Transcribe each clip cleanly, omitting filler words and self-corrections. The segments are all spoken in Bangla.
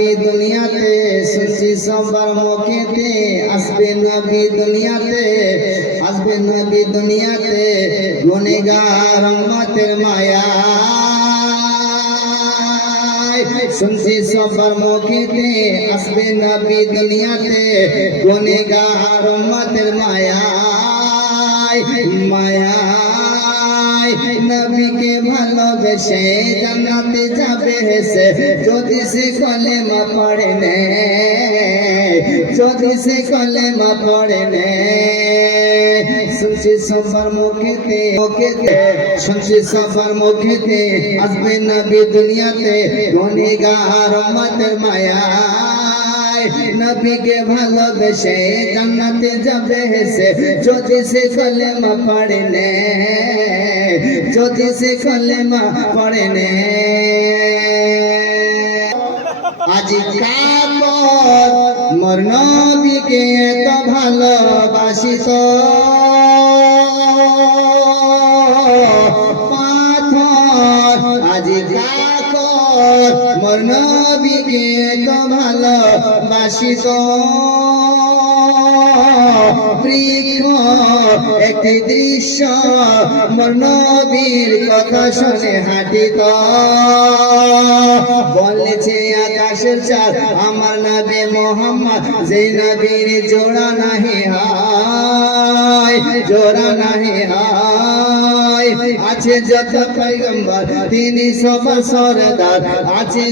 নবী দুনিয়াতে, শুনছি সবার মুখেতে, আসবে নবী দুনিয়াতে, আসবে নবী দুনিয়াতে, গুনেগার উম্মতের মায়া। শুনছি সবার মুখেতে, আসবে নবী দুনিয়াতে, গুনেগার উম্মতের মায়া। মায়া নবীকে ভালোবেসে জান্নাতে যাবে হেসে, যদি সে কলেমা পড়ে নে, যদি সে কলেমা পড়ে নে। শুনছি সবার মুখেতে, শুনছি সবার মুখেতে, আসবে নবী দুনিয়াতে, গুনেগার উম্মতের মায়া। নবীকে ভালোবেসে জান্নাতে যাবে হেসে, যদি সে কলেমা পড়ে নে, যদি সে কলেমা পড়ে নে। আজ কাপড় মোর নবীকে এত ভালোবাসিত, পাথর আজ কাপড় মোর নবীকে এত ভালোবাসিত। বৃক্ষ একটি দৃশ্য মোর নবীর কথা শুনে হাঁটিত, বলেছে আকাশের চাঁদ আমার নবী মোহাম্মদ, যে নবীর জোড়া নাহি হায়, জোড়া নাহি হায়। আছে যত পয়গম্বর তিনি সবার সরদার, আছে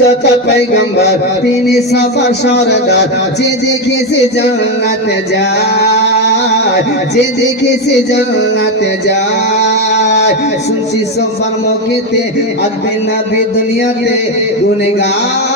যত পয়গম্বর তিনি সবার সরদার। যে দেখেছে জান্নাতে যায়, যে দেখেছে জান্নাতে যায়। শুনছি সবার মুখেতে, আসবে নবী দুনিয়াতে, গুনেগার